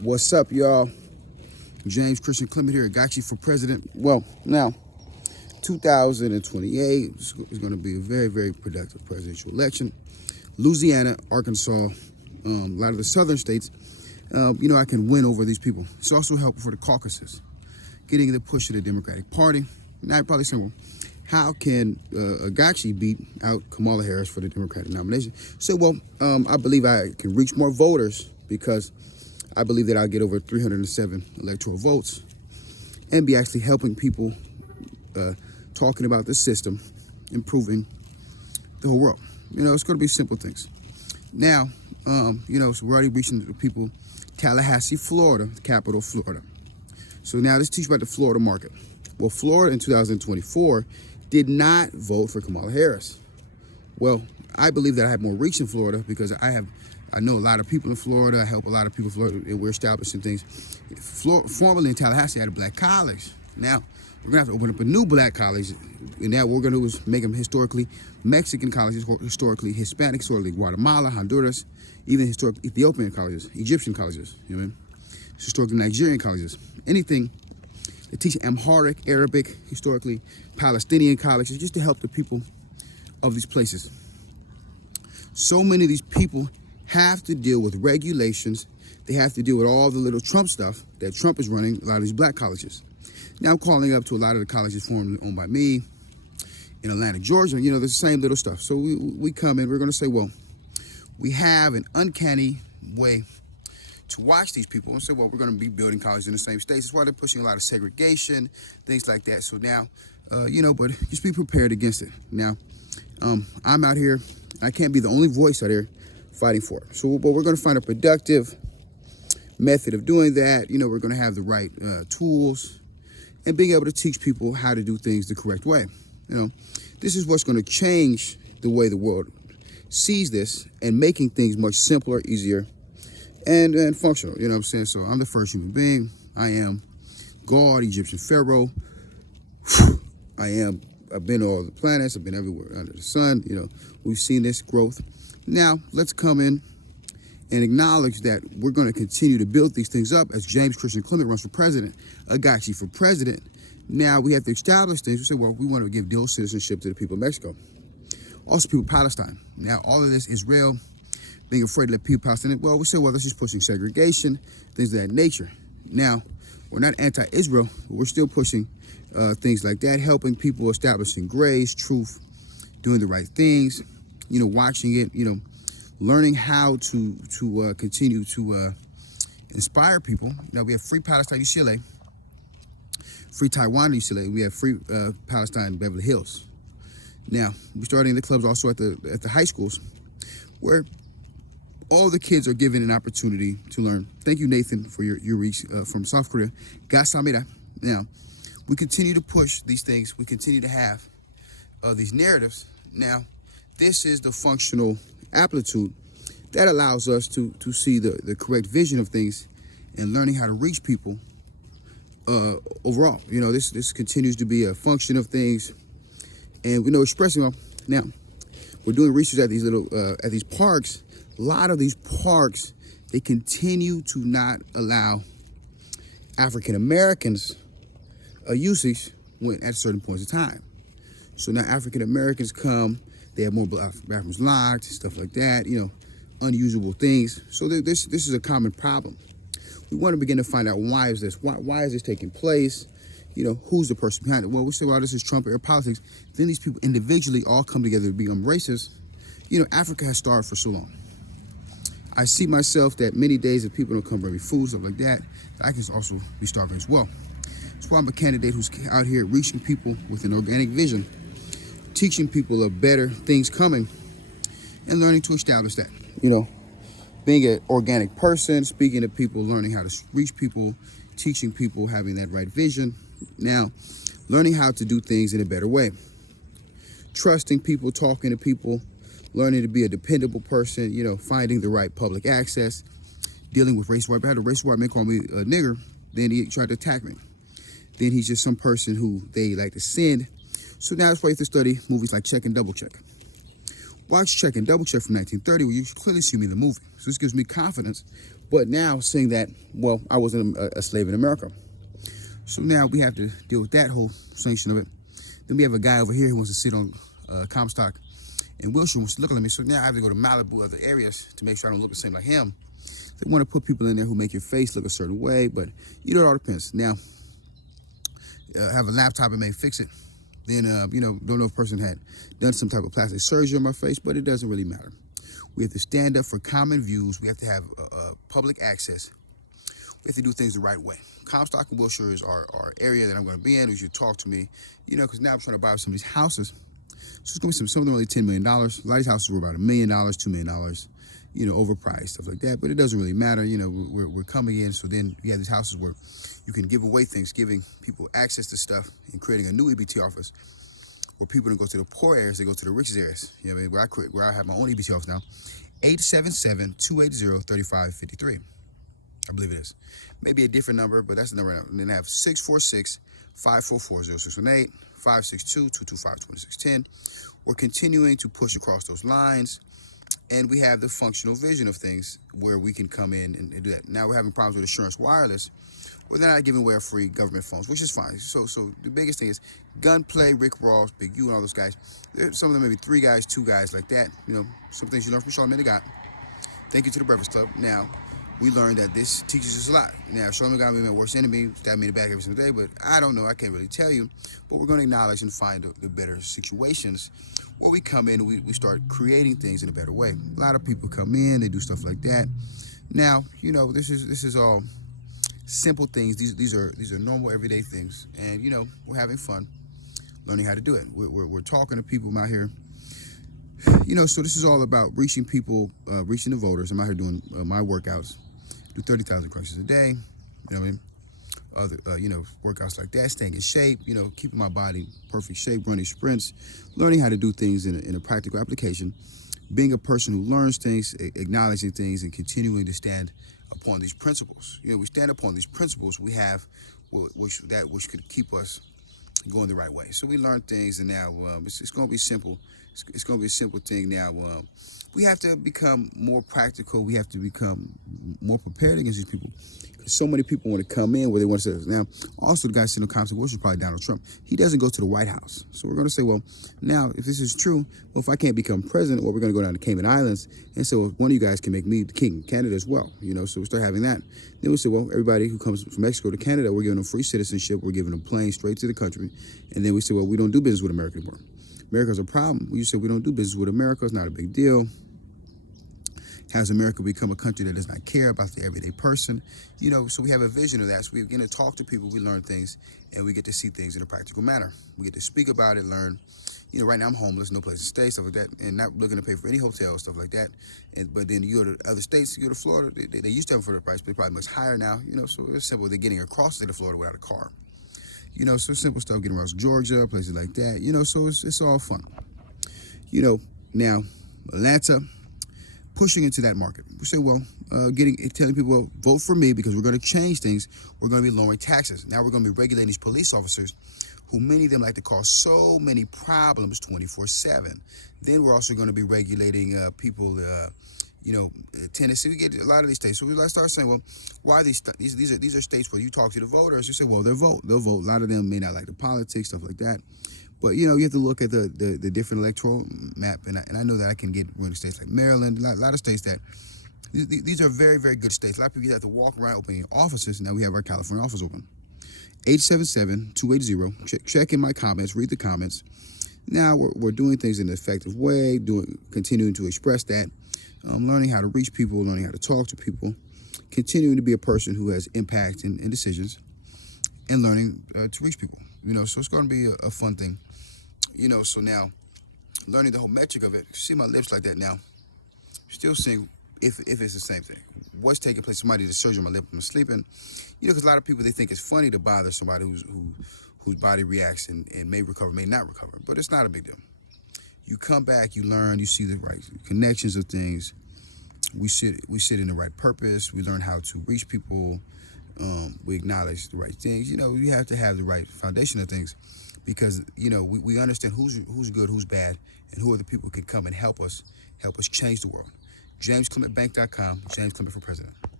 What's up, y'all? James Christian Clement here. Got you for president. Well, now, 2028 is going to be a very, very productive presidential election. Louisiana, Arkansas, a lot of the southern states, I can win over these people. It's also helpful for the caucuses, getting the push of the Democratic Party. Now, you're probably saying, well, how can Agachi beat out Kamala Harris for the Democratic nomination? So, I believe I can reach more voters because I believe that I'll get over 307 electoral votes and be actually helping people talking about the system, improving the whole world. It's going to be simple things. Now, so we're already reaching the people, Tallahassee, Florida, the capital of Florida. So now let's teach about the Florida market. Well, Florida in 2024 did not vote for Kamala Harris. Well, I believe that I have more reach in Florida because I know a lot of people in Florida. I help a lot of people in Florida, and we're establishing things. Formerly in Tallahassee, I had a black college. Now, we're going to have to open up a new black college, and that we're going to do is make them historically Mexican colleges, historically Hispanic, historically Guatemala, Honduras, even historic Ethiopian colleges, Egyptian colleges, historically Nigerian colleges, anything that teach Amharic, Arabic, historically Palestinian colleges, just to help the people of these places. So many of these people have to deal with regulations. They have to deal with all the little Trump stuff that Trump is running a lot of these black colleges. Now I'm calling up to a lot of the colleges formerly owned by me in Atlanta, Georgia. The same little stuff. So we come in, we're going to say, well, we have an uncanny way to watch these people and say, well, we're going to be building colleges in the same states. That's why they're pushing a lot of segregation, things like that. So now, but just be prepared against it. Now, I'm out here. I can't be the only voice out here fighting for it. So, but we're going to find a productive method of doing that. We're going to have the right tools and being able to teach people how to do things the correct way. This is what's going to change the way the world sees this and making things much simpler, easier, and functional. You know what I'm saying? So I'm the first human being. I am God, Egyptian Pharaoh. I've been all the planets. I've been everywhere under the sun. We've seen this growth. Now, let's come in and acknowledge that we're going to continue to build these things up as James Christian Clement runs for president, Agachi for president. Now, we have to establish things. We say, well, we want to give dual citizenship to the people of Mexico. Also, people of Palestine. Now, all of this, Israel being afraid to let people Palestine, well, we say, well, this is pushing segregation, things of that nature. Now, we're not anti-Israel, but we're still pushing things like that, helping people establishing grace, truth, doing the right things, watching it, learning how to continue to inspire people. Now, we have Free Palestine UCLA, Free Taiwan UCLA, we have Free Palestine Beverly Hills. Now, we're starting the clubs also at the high schools where all the kids are given an opportunity to learn. Thank you, Nathan, for your reach from South Korea. Gasamida. Now, we continue to push these things. We continue to have these narratives. Now, this is the functional amplitude that allows us to see the correct vision of things and learning how to reach people overall. This continues to be a function of things, and expressing them. Now, we're doing research at these parks. A lot of these parks, they continue to not allow African Americans usage at certain points of time. So now African Americans come, they have more bathrooms locked, stuff like that, unusable things. So this is a common problem. We want to begin to find out why is this? Why is this taking place? Who's the person behind it? Well, we say, well, this is Trump era politics. Then these people individually all come together to become racist. Africa has starved for so long. I see myself that many days if people don't come bring me food, stuff like that, I can also be starving as well. That's why I'm a candidate who's out here reaching people with an organic vision, teaching people of better things coming, and learning to establish that. Being an organic person, speaking to people, learning how to reach people, teaching people, having that right vision. Now, learning how to do things in a better way. Trusting people, talking to people, learning to be a dependable person, finding the right public access, dealing with race war. I had a race war man call me a nigger, then he tried to attack me. Then he's just some person who they like to send. So now that's why you have to study movies like Check and Double Check. Watch, check, and double check from 1930, where you clearly see me in the movie. So this gives me confidence. But now saying that, well, I wasn't a slave in America. So now we have to deal with that whole sanction of it. Then we have a guy over here who wants to sit on Comstock, and Wilshire wants to look at me. So now I have to go to Malibu, other areas, to make sure I don't look the same like him. They want to put people in there who make your face look a certain way, but you know, it all depends. Now, have a laptop and may fix it. Then, you know, don't know if a person had done some type of plastic surgery on my face, but it doesn't really matter. We have to stand up for common views. We have to have public access. We have to do things the right way. Comstock and Wilshire is our area that I'm going to be in. You should talk to me, you know, because now I'm trying to buy some of these houses. So it's going to be some of them only $10 million. A lot of these houses were about $1 million, $2 million, you know, overpriced, stuff like that. But it doesn't really matter. You know, we're coming in. So then you have these houses where you can give away things, giving people access to stuff and creating a new EBT office where people don't go to the poor areas, they go to the richest areas. You know what I mean? Where I have my own EBT office now. 877-280-3553. I believe it is. Maybe a different number, but that's the number. And then I have 646-544-0618, 562-225-2610. We're continuing to push across those lines. And we have the functional vision of things where we can come in and do that. Now we're having problems with Assurance Wireless, where they're not giving away our free government phones, which is fine. So the biggest thing is Gunplay, Rick Ross, Big U, and all those guys. Some of them maybe 3 guys, 2 guys like that. You know, some things you learn from Charlamagne the God. Thank you to the Breakfast Club. Now, we learned that this teaches us a lot. Now, Charlamagne got me my worst enemy, stabbed me in the back every single day, but I don't know. I can't really tell you. But we're going to acknowledge and find the better situations where we come in and we start creating things in a better way. A lot of people come in, they do stuff like that. Now, you know, this is all simple things. These are normal everyday things, and you know, we're having fun learning how to do it. We're talking to people out here, you know. So this is all about reaching people, reaching the voters. I'm out here doing my workouts, do 30,000 crunches a day. You know what I mean? Other you know, workouts like that, staying in shape. You know, keeping my body perfect shape, running sprints, learning how to do things in a practical application. Being a person who learns things, acknowledging things, and continuing to stand upon these principles. You know, we stand upon these principles we have, which could keep us going the right way. So we learn things, and now it's going to be simple. It's going to be a simple thing now. We have to become more practical. We have to become more prepared against these people. So many people want to come in where they want to say, now, also the guy sitting on Comstock, which is probably Donald Trump. He doesn't go to the White House. So we're going to say, well, now, if this is true, well, if I can't become president, well, we're going to go down to Cayman Islands. And so well, one of you guys can make me the king of Canada as well. You know, so we start having that. Then we say, well, everybody who comes from Mexico to Canada, we're giving them free citizenship. We're giving them planes straight to the country. And then we say, well, we don't do business with America anymore. America's a problem. You say we don't do business with America. It's not a big deal. Has America become a country that does not care about the everyday person? You know, so we have a vision of that. So we begin to talk to people, we learn things, and we get to see things in a practical manner. We get to speak about it, learn. You know, right now I'm homeless, no place to stay, stuff like that, and not looking to pay for any hotel, stuff like that. But then you go to other states, you go to Florida, they used to have them for the price, but they're probably much higher now. You know, so it's simple. They're getting across the state of Florida without a car. You know, so simple stuff, getting around Georgia, places like that. You know, so it's all fun. You know, now, Atlanta, pushing into that market. We say, well, telling people, well, vote for me because we're going to change things. We're going to be lowering taxes. Now we're going to be regulating these police officers, who many of them like to cause so many problems 24/7. Then we're also going to be regulating people. You know, Tennessee. We get a lot of these states. So we start saying, well, why are these are states where you talk to the voters. You say, well, they'll vote. A lot of them may not like the politics, stuff like that. But, you know, you have to look at the different electoral map. And I know that I can get rid of states like Maryland, a lot of states that, these are very, very good states. A lot of people have to walk around opening offices. Now we have our California office open. 877-280. Check in my comments, read the comments. Now we're doing things in an effective way, continuing to express that, learning how to reach people, learning how to talk to people, continuing to be a person who has impact and decisions, and learning to reach people. You know, so it's going to be a fun thing. You know, so now, learning the whole metric of it. See my lips like that now. Still seeing if it's the same thing. What's taking place? Somebody did surgery on my lip when I'm sleeping. You know, because a lot of people, they think it's funny to bother somebody whose body reacts and may recover, may not recover. But it's not a big deal. You come back, you learn, you see the right connections of things. We sit in the right purpose. We learn how to reach people. We acknowledge the right things. You have to have the right foundation of things, because we understand who's good, who's bad, and who are the people who can come and help us change the world. JamesClementBank.com. James Clement for president.